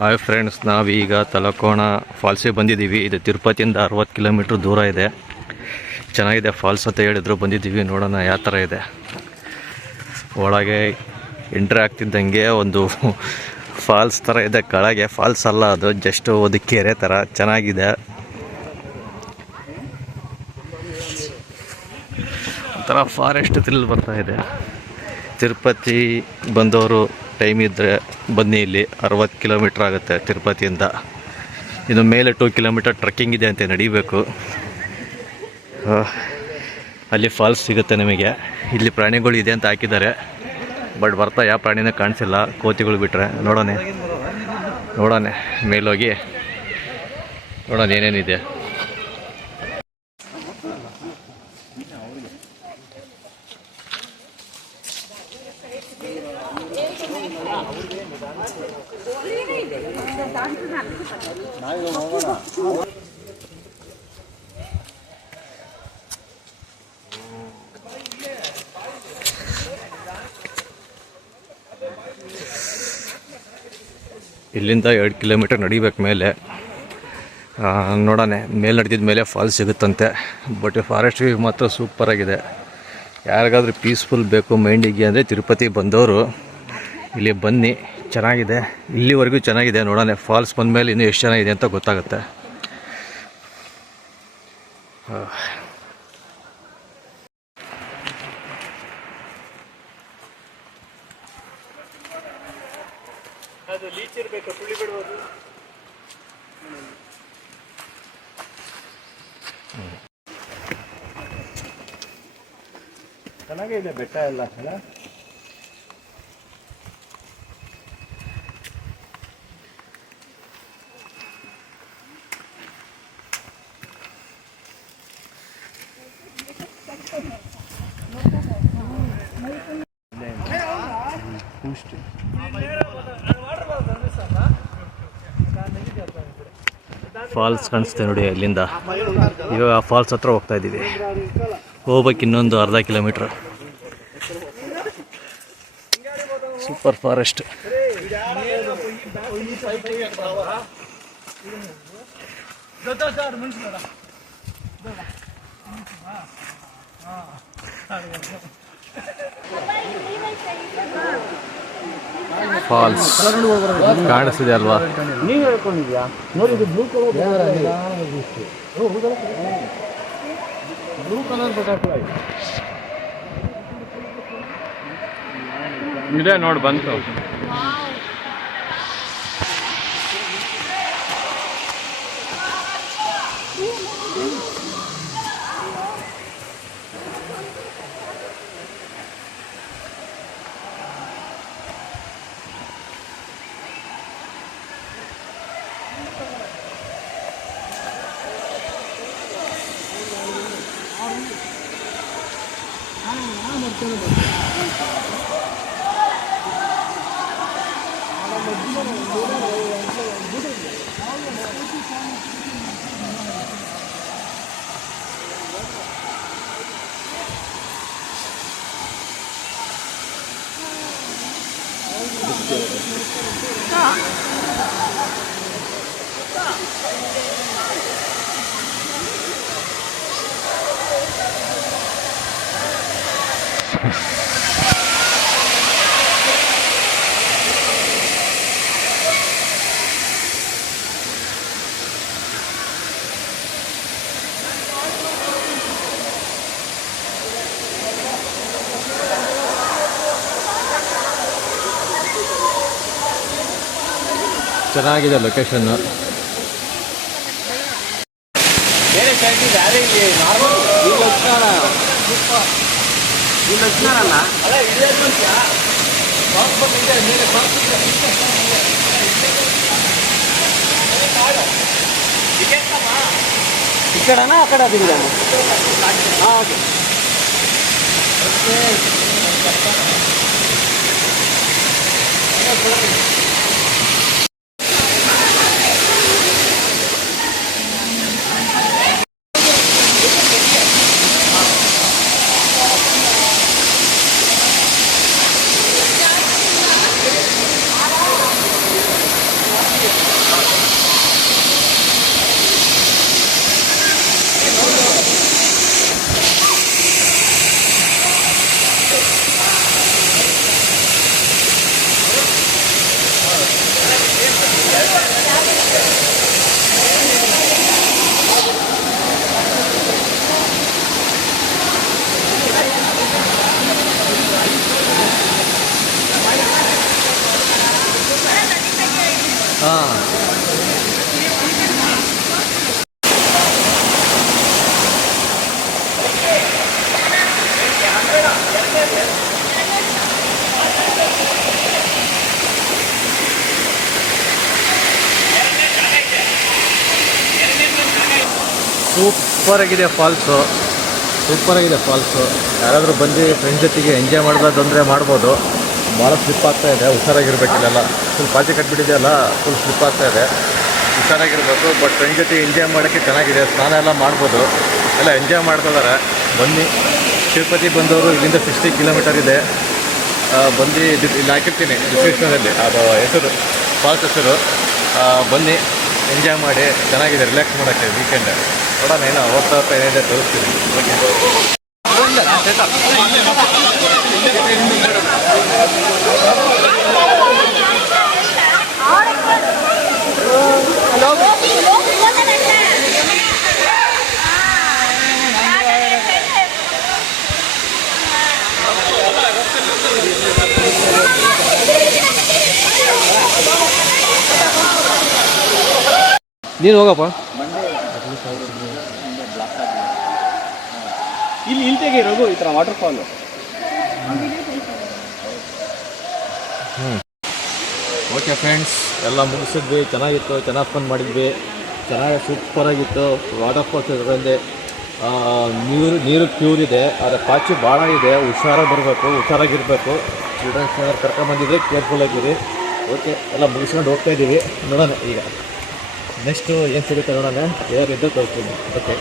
Hi friends, ನಾವೀಗ ತಲಕೋಣ ಫಾಲ್ಸಿಗೆ ಬಂದಿದ್ದೀವಿ. ಇದು ತಿರುಪತಿಯಿಂದ 60 ಕಿಲೋಮೀಟ್ರ್ ದೂರ ಇದೆ. ಚೆನ್ನಾಗಿದೆ ಫಾಲ್ಸ್ ಅಂತ ಹೇಳಿದ್ರು, ಬಂದಿದ್ದೀವಿ. ನೋಡೋಣ ಯಾವ ಥರ ಇದೆ. ಒಳಗೆ ಎಂಟ್ರಿ ಆಗ್ತಿದ್ದಂಗೆ ಒಂದು ಫಾಲ್ಸ್ ಥರ ಇದೆ. ಕೆಳಗೆ ಫಾಲ್ಸ್ ಅಲ್ಲ, ಅದು ಜಸ್ಟ್ ಒಂದು ಕೆರೆ ಥರ ಚೆನ್ನಾಗಿದೆ. ಒಂಥರ ಫಾರೆಸ್ಟ್ ಥ್ರಿಲ್ ಬರ್ತಾ ಇದೆ. ತಿರುಪತಿ ಬಂದವರು ಟೈಮ್ ಇದ್ದರೆ ಬನ್ನಿ. ಇಲ್ಲಿ 60 ಕಿಲೋಮೀಟ್ರ್ ಆಗುತ್ತೆ ತಿರುಪತಿಯಿಂದ. ಇನ್ನು ಮೇಲೆ 2 ಕಿಲೋಮೀಟರ್ ಟ್ರೆಕ್ಕಿಂಗ್ ಇದೆ ಅಂತ ನಡಿಬೇಕು. ಅಲ್ಲಿ ಫಾಲ್ಸ್ ಸಿಗುತ್ತೆ ನಿಮಗೆ. ಇಲ್ಲಿ ಪ್ರಾಣಿಗಳು ಇದೆ ಅಂತ ಹಾಕಿದ್ದಾರೆ, ಬಟ್ ಬರ್ತಾ ಯಾವ ಪ್ರಾಣಿನೂ ಕಾಣಿಸಿಲ್ಲ, ಕೋತಿಗಳು ಬಿಟ್ಟರೆ. ನೋಡೋಣ ಮೇಲೋಗಿ ನೋಡೋಣ ಏನೇನಿದೆ. ಇಲ್ಲಿಂದ 2 ಕಿಲೋಮೀಟರ್ ನಡಿಬೇಕು ಮೇಲೆ. ನೋಡೋಣ ಮೇಲೆ ನಡೆದಿದ್ದ ಮೇಲೆ ಫಾಲ್ಸ್ ಸಿಗುತ್ತಂತೆ. ಬಟ್ ಫಾರೆಸ್ಟ್ ವ್ಯೂ ಮಾತ್ರ ಸೂಪರಾಗಿದೆ. ಯಾರಿಗಾದ್ರೂ ಪೀಸ್ಫುಲ್ ಬೇಕು ಮೈಂಡಿಗೆ ಅಂದರೆ ತಿರುಪತಿ ಬಂದವರು ಇಲ್ಲಿ ಬನ್ನಿ. ಚೆನ್ನಾಗಿದೆ, ಇಲ್ಲಿವರೆಗೂ ಚೆನ್ನಾಗಿದೆ. ನೋಡೋಣ ಫಾಲ್ಸ್ ಬಂದಮೇಲೆ ಇನ್ನೂ ಎಷ್ಟು ಚೆನ್ನಾಗಿದೆ ಅಂತ ಗೊತ್ತಾಗುತ್ತೆ. ಅದು ಲೀಚ್ ಇರಬೇಕು, ತುಳಿ ಬಿಡ್ಬೋದು. ಚೆನ್ನಾಗಿದೆ ಬೆಟ್ಟ ಎಲ್ಲ ಅಲ್ಲ. ಫಾಲ್ಸ್ ಕಾಣಿಸ್ತೆ ನೋಡಿ ಅಲ್ಲಿಂದ. ಇವಾಗ ಆ ಫಾಲ್ಸ್ ಹತ್ರ ಹೋಗ್ತಾ ಇದ್ದೀವಿ. ಹೋಗ್ಬೇಕು ಇನ್ನೊಂದು ಅರ್ಧ ಕಿಲೋಮೀಟ್ರ್. Super forest. ಫಾಲ್ಸ್ ಕಾಣಿಸ್ತಿದೆ ಅಲ್ವಾ? ನೀವು ಹೇಳ್ಕೊಂಡಿದ್ಯಾ ನೋಡಿ, ಇದು ಬ್ಲೂ ಕಲರ್ ಬಟರ್ಫ್ಲೈ ಇದೆ ನೋಡಿ, ಬಂತು. ಚೆನ್ನಾಗಿದೆ ಲೊಕೇಶನ್ನು. ಬೇರೆ ಸೈಡ್ ಯಾರೇ ಇಲ್ಲಿ ನಾರ್ಮಲ್ ಈ ಲಕ್ಷಣ ಅಲ್ಲ ಇಕ್ಕಡನಾ ಆ ಕಡೆ ಅದಿಲ್ಲ. ಹಾಂ ಓಕೆ. ಸೂಪರಾಗಿದೆ ಫಾಲ್ಸು. ಯಾರಾದರೂ ಬಂದು ಫ್ರೆಂಡ್ಸ್ ಜೊತೆಗೆ ಎಂಜಾಯ್ ಮಾಡೋದಂದರೆ ಮಾಡ್ಬೋದು. ಭಾಳ ಸ್ಲಿಪ್ ಆಗ್ತಾ ಇದೆ, ಹುಷಾರಾಗಿರ್ಬೇಕಿಲ್ಲ. ಫುಲ್ ಪಾಚಿ ಕಟ್ಬಿಟ್ಟಿದೆಯಲ್ಲ, ಫುಲ್ ಸ್ಲಿಪ್ ಆಗ್ತಾ ಇದೆ, ಹುಷಾರಾಗಿರ್ಬೇಕು. ಬಟ್ ಫ್ರೆಂಡ್ ಜೊತೆ ಎಂಜಾಯ್ ಮಾಡೋಕ್ಕೆ ಚೆನ್ನಾಗಿದೆ. ಸ್ನಾನ ಎಲ್ಲ ಮಾಡ್ಬೋದು, ಎಲ್ಲ ಎಂಜಾಯ್ ಮಾಡ್ತಿದ್ದಾರೆ. ಬನ್ನಿ, ತಿರುಪತಿ ಬಂದವರು ಇಲ್ಲಿಂದ 60 ಕಿಲೋಮೀಟರ್ ಇದೆ. ಬಂದು ಇಲ್ಲಿ ಹಾಕಿರ್ತೀನಿ ಡಿಸ್ಕ್ರಿಪ್ಷನಲ್ಲಿ ಅದು ಹೆಸರು, ಫಾಲ್ಸ್ ಹೆಸರು. ಬನ್ನಿ, ಎಂಜಾಯ್ ಮಾಡಿ, ಚೆನ್ನಾಗಿದೆ ರಿಲ್ಯಾಕ್ಸ್ ಮಾಡೋಕ್ಕೆ ವೀಕೆಂಡ್. ನೋಡೋಣ, ಏನೋ ಹೋಗ್ತಾ ಏನಿದೆ ತೋರಿಸ್ತೀನಿ. ಓಕೆ, ನೀನು ಹೋಗಪ್ಪ. ಇಲ್ಲಿ ತೆಗಿ ರಘು, ಈ ಥರ ವಾಟರ್ ಫಾಲು. ಓಕೆ ಫ್ರೆಂಡ್ಸ್, ಎಲ್ಲ ಮುಗಿಸಿದ್ವಿ. ಚೆನ್ನಾಗಿತ್ತು, ಚೆನ್ನಾಗಿ ಫನ್ ಮಾಡಿದ್ವಿ. ಚೆನ್ನಾಗಿ ಸೂಪರಾಗಿತ್ತು. ವಾಟರ್ ಫಾಲ್ಸ್ ಇದರಲ್ಲಿ ನೀರು ಪ್ಯೂರ್ ಇದೆ, ಆದರೆ ಪಾಚಿ ಭಾಳ ಇದೆ. ಹುಷಾರಾಗಿರಬೇಕು. ಚಿಲ್ಡ್ರನ್ಸ್ ಏನಾದ್ರು ಕರ್ಕೊಂಡ್ಬಂದಿದ್ರೆ ಕೇರ್ಫುಲ್ ಆಗಿರಿ. ಓಕೆ, ಎಲ್ಲ ಮುಗಿಸ್ಕೊಂಡು ಹೋಗ್ತಾ ಇದ್ದೀವಿ. ನೋಡೋಣ ಈಗ ನೆಕ್ಸ್ಟು ಏನು ಸಿಗುತ್ತೆ ನೋಡೋಣ. ಯಾರಿದ್ದರೂ ತೋರಿಸ್ತೀನಿ. ಓಕೆ.